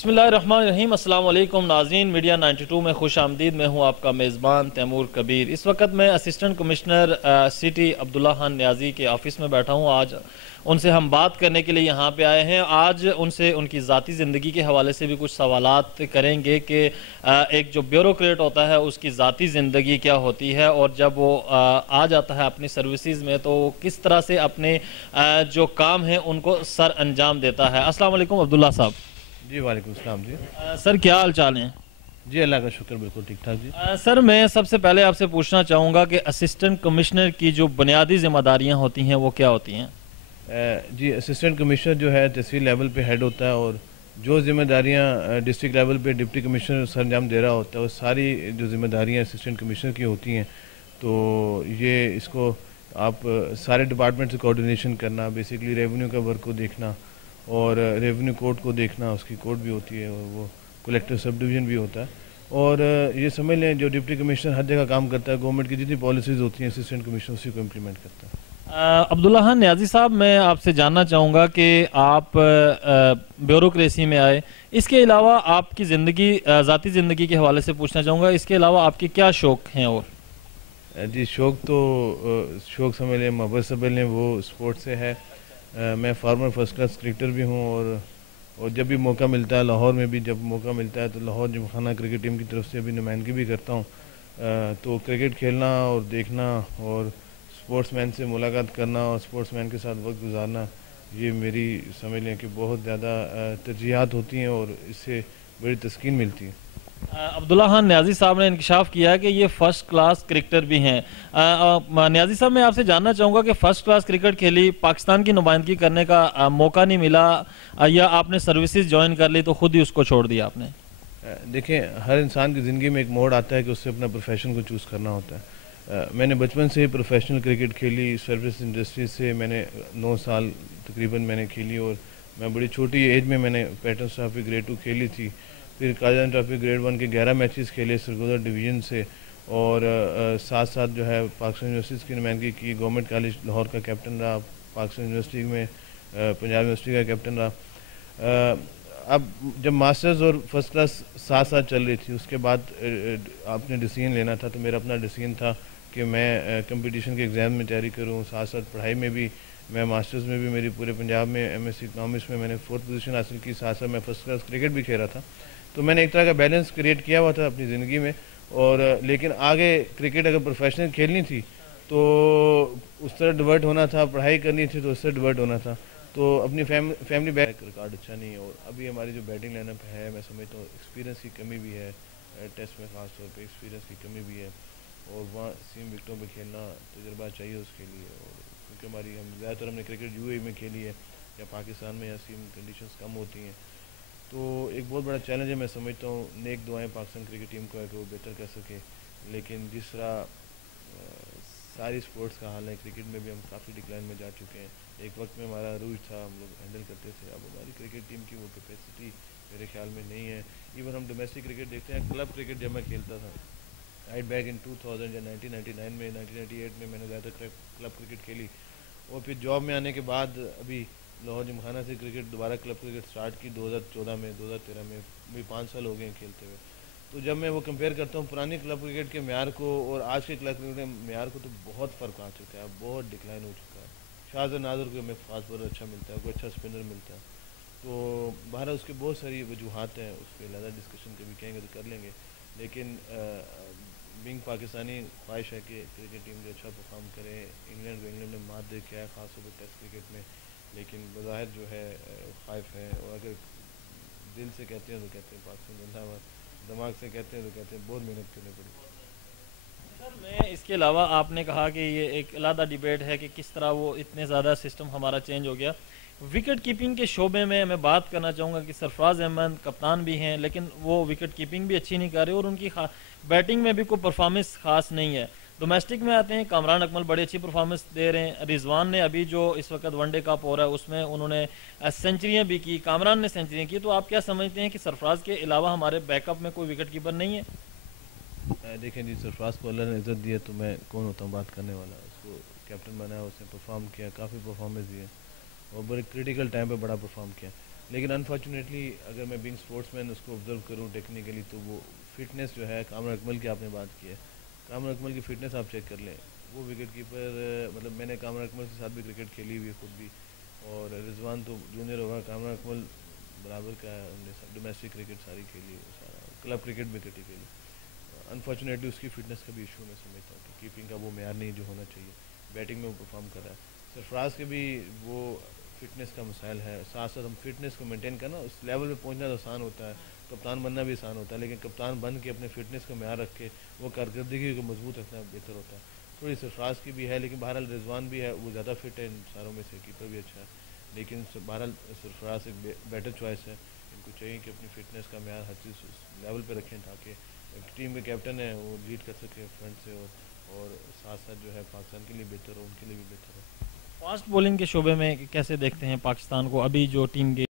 بسم اللہ الرحمن الرحیم۔ السلام علیکم ناظرین، میڈیا 92 میں خوش آمدید۔ میں ہوں آپ کا میزبان تیمور کبیر۔ اس وقت میں assistant commissioner city Abdullah Khan نیازی کے آفس میں بیٹھا ہوں۔ آج ان سے ہم بات کرنے کے لیے یہاں پہ آئے ہیں۔ آج ان سے ان کی ذاتی زندگی کے حوالے سے بھی کچھ سوالات کریں گے کہ ایک جو بیوروکریٹ ہوتا ہے اس کی ذاتی زندگی کیا ہوتی ہے، اور جب وہ آ جاتا ہے اپنی سروسز میں تو وہ کس طرح سے اپنے جو کام ہیں ان کو سر انجام دیتا ہے۔ السلام علیکم عبداللہ صاحب۔ جی وعلیکم السلام جی۔ سر کیا حال چال ہیں؟ جی اللہ کا شکر، بالکل ٹھیک ٹھاک جی۔ سر میں سب سے پہلے آپ سے پوچھنا چاہوں گا کہ اسسٹنٹ کمشنر کی جو بنیادی ذمہ داریاں ہوتی ہیں وہ کیا ہوتی ہیں؟ جی اسسٹنٹ کمشنر جو ہے تحصیل لیول پہ ہیڈ ہوتا ہے، اور جو ذمہ داریاں ڈسٹرکٹ لیول پہ ڈپٹی کمشنر سر انجام دے رہا ہوتا ہے وہ ساری جو ذمہ داریاں اسسٹنٹ کمشنر کی ہوتی ہیں۔ تو یہ اس کو آپ سارے ڈپارٹمنٹ سے کوآرڈینیشن کرنا، بیسکلی ریونیو کا ورک کو دیکھنا، اور ریونیو کورٹ کو دیکھنا، اس کی کورٹ بھی ہوتی ہے، اور وہ کلیکٹر سب ڈویژن بھی ہوتا ہے، اور یہ سمجھ لیں جو ڈپٹی کمشنر ہر جگہ کام کرتا ہے، گورنمنٹ کی جتنی پالیسیز ہوتی ہیں اسسٹنٹ کمشنر اسی کو امپلیمنٹ کرتا ہے۔ عبداللہ خان نیازی صاحب، میں آپ سے جاننا چاہوں گا کہ آپ بیوروکریسی میں آئے، اس کے علاوہ آپ کی زندگی ذاتی زندگی کے حوالے سے پوچھنا چاہوں گا، اس کے علاوہ آپ کے کیا شوق ہیں؟ اور جی شوق سمجھ لیں محبت سمجھ لیں، وہ اسپورٹ سے ہے۔ میں فارمر فرسٹ کلاس کرکٹر بھی ہوں، اور جب بھی موقع ملتا ہے لاہور میں بھی جب موقع ملتا ہے تو لاہور جمخانہ کرکٹ ٹیم کی طرف سے بھی نمائندگی بھی کرتا ہوں۔ تو کرکٹ کھیلنا اور دیکھنا اور اسپورٹس مین سے ملاقات کرنا اور اسپورٹس مین کے ساتھ وقت گزارنا، یہ میری سمجھ لیں کہ بہت زیادہ ترجیحات ہوتی ہیں، اور اس سے بڑی تسکین ملتی ہے۔ عبداللہ خان نیازی صاحب نے انکشاف کیا کہ یہ فرسٹ کلاس کرکٹر بھی ہیں۔ نیازی صاحب میں آپ سے جاننا چاہوں گا کہ فرسٹ کلاس کرکٹ کھیلی، پاکستان کی نمائندگی کرنے کا موقع نہیں ملا، یا آپ نے سروسز جوائن کر لی تو خود ہی اس کو چھوڑ دیا آپ نے؟ دیکھیں ہر انسان کی زندگی میں ایک موڑ آتا ہے کہ اس سے اپنا پروفیشن کو چوز کرنا ہوتا ہے۔ میں نے بچپن سے پروفیشنل کرکٹ کھیلی، سروس انڈسٹری سے میں نے 9 سال تقریباً میں نے کھیلی، اور میں بڑی چھوٹی ایج میں نے پیٹرنس ٹرافی گریڈ 2 کھیلی تھی، پھر قائدین ٹرافی گریڈ 1 کے 11 میچز کھیلے سرگودا ڈویژن سے، اور ساتھ ساتھ جو ہے پاکستان یونیورسٹیز کی نمائندگی کی، گورنمنٹ کالج لاہور کا کیپٹن رہا، پاکستان یونیورسٹی میں پنجاب یونیورسٹی کا کیپٹن رہا۔ اب جب ماسٹرز اور فرسٹ کلاس ساتھ ساتھ چل رہی تھی، اس کے بعد آپ نے ڈیسیژن لینا تھا، تو میرا اپنا ڈیسیژن تھا کہ میں کمپٹیشن کے ایگزام میں تیاری کروں، ساتھ ساتھ پڑھائی میں بھی، میں ماسٹرز میں بھی میری پورے پنجاب میں ایم ایس سی اکنامکس میں نے 4th پوزیشن حاصل کی، ساتھ ساتھ میں فرسٹ کلاس کرکٹ بھی کھیل رہا تھا۔ تو میں نے ایک طرح کا بیلنس کریٹ کیا ہوا تھا اپنی زندگی میں، اور لیکن آگے کرکٹ اگر پروفیشنل کھیلنی تھی تو اس طرح ڈیورٹ ہونا تھا، پڑھائی کرنی تھی تو اس سے ڈیورٹ ہونا تھا، تو اپنی فیملی بیک ریکارڈ اچھا نہیں ہے، اور ابھی ہماری جو بیٹنگ لائن اپ ہے میں سمجھتا ہوں ایکسپیرینس کی کمی بھی ہے، ٹیسٹ میں خاص طور پہ ایکسپیرینس کی کمی بھی ہے، اور وہاں سیم وکٹوں پہ کھیلنا تجربہ چاہیے اس کے لیے، اور کیونکہ ہم زیادہ تر ہم نے کرکٹ یو اے میں کھیلی ہے، یا پاکستان میں یا سیم کنڈیشنز کم ہوتی ہیں، تو ایک بہت بڑا چیلنج ہے۔ میں سمجھتا ہوں نیک دعائیں پاکستان کرکٹ ٹیم کو ہے کہ وہ بہتر کر سکے، لیکن جس طرح ساری سپورٹس کا حال ہے، کرکٹ میں بھی ہم کافی ڈکلائن میں جا چکے ہیں۔ ایک وقت میں ہمارا عروج تھا، ہم لوگ ہینڈل کرتے تھے، اب ہماری کرکٹ ٹیم کی وہ کیپیسٹی میرے خیال میں نہیں ہے۔ ایون ہم ڈومیسٹک کرکٹ دیکھتے ہیں، کلب کرکٹ جب میں کھیلتا تھا رائٹ بیک ان 2000 یا 1999 میں 1998 میں نے زیادہ تر کلب کرکٹ کھیلی، اور پھر جاب میں آنے کے بعد ابھی لاہور جمخانہ سے کرکٹ دوبارہ کلب کرکٹ سٹارٹ کی 2014 میں 2013 میں، بھی 5 سال ہو گئے ہیں کھیلتے ہوئے۔ تو جب میں وہ کمپیئر کرتا ہوں پرانی کلب کرکٹ کے معیار کو اور آج کے کلب کرکٹ کے معیار کو، تو بہت فرق آ چکا ہے، بہت ڈکلائن ہو چکا ہے۔ شاذ نادر کو ہمیں فاسٹ بالر اچھا ملتا ہے، کوئی اچھا اسپنر ملتا ہے، تو بہرحال اس کے بہت ساری وجوہات ہیں، اس پہ زیادہ ڈسکشن کبھی کہیں گے تو کر لیں گے، لیکن بینگ پاکستانی خواہش ہے کہ کرکٹ ٹیم جو اچھا پرفارم کرے۔ انگلینڈ نے مات دے کے آیا خاص طور پہ ٹیسٹ کرکٹ میں، لیکن بظاہر جو ہے خائف ہے، اور اگر دل سے کہتے ہیں تو کہتے ہیں پاکستان زندہ باد، دماغ سے کہتے ہیں تو کہتے ہیں بہت محنت کرنی پڑی۔ سر میں اس کے علاوہ آپ نے کہا کہ یہ ایک علیحدہ ڈیبیٹ ہے کہ کس طرح وہ اتنے زیادہ سسٹم ہمارا چینج ہو گیا۔ وکٹ کیپنگ کے شعبے میں میں بات کرنا چاہوں گا کہ سرفراز احمد کپتان بھی ہیں، لیکن وہ وکٹ کیپنگ بھی اچھی نہیں کر رہے، اور ان کی بیٹنگ میں بھی کوئی پرفارمنس خاص نہیں ہے۔ ڈومیسٹک میں آتے ہیں، کامران اکمل بڑی اچھی پرفارمنس دے رہے ہیں، رضوان نے ابھی جو اس وقت ون ڈے کپ ہو رہا ہے اس میں انہوں نے سینچریاں بھی کی، کامران نے سینچریاں کی، تو آپ کیا سمجھتے ہیں کہ سرفراز کے علاوہ ہمارے بیک اپ میں کوئی وکٹ کیپر نہیں ہے؟ دیکھیں جی، سرفراز کو اللہ نے عزت دی ہے تو میں کون ہوتا ہوں بات کرنے والا، اس کو کیپٹن بنایا، اس نے پرفارم کیا، کافی پرفارمنس دی ہے، اور بڑے کریٹیکل ٹائم پہ بڑا پرفارم کیا۔ لیکن انفارچونیٹلی اگر میں بینگ اسپورٹس مین اس کو آبزرو کروں ٹیکنیکلی تو وہ فٹنس جو ہے کامران اکمل کی آپ نے بات کی ہے، کامران اکمل کی فٹنس آپ چیک کر لیں، وہ وکٹ کیپر مطلب میں نے کامران اکمل کے ساتھ بھی کرکٹ کھیلی ہوئی ہے خود بھی، اور رضوان تو جونیئر ہوگا، کامران اکمل برابر کا ہے، ہم نے ڈومیسٹک کرکٹ ساری کھیلی ہے، سارا کلب کرکٹ بھی کٹی کھیلی. انفارچونیٹلی اس کی فٹنس کا بھی ایشو میں سمجھتا ہوں کہ کیپنگ کا وہ معیار نہیں جو ہونا چاہیے، بیٹنگ میں وہ پرفارم کر رہا ہے. سرفراز کے بھی وہ فٹنس کا مسائل ہے، ساتھ ساتھ ہم فٹنس کو مینٹین کرنا، اس لیول پہ پہنچنا تو آسان ہوتا ہے، کپتان بننا بھی آسان ہوتا ہے، لیکن کپتان بن کے اپنے فٹنس کا معیار رکھ کے وہ کارکردگی کو مضبوط رکھنا بہتر ہوتا ہے. تھوڑی سرفراز کی بھی ہے، لیکن بہرحال رضوان بھی ہے، وہ زیادہ فٹ ہے ان ساروں میں سے، کیپر بھی اچھا ہے، لیکن بہرحال سرفراز ایک بیٹر چوائس ہے. ان کو چاہیے کہ اپنی فٹنس کا معیار ہر چیز اس لیول پہ رکھیں تاکہ ٹیم کے کیپٹن ہیں وہ لیڈ کر سکے فرنٹ سے، اور ساتھ ساتھ جو ہے پاکستان کے لیے بہتر ہو، ان کے لیے بھی بہتر ہو. فاسٹ بولنگ کے شعبے میں کیسے دیکھتے ہیں پاکستان کو ابھی جو ٹیم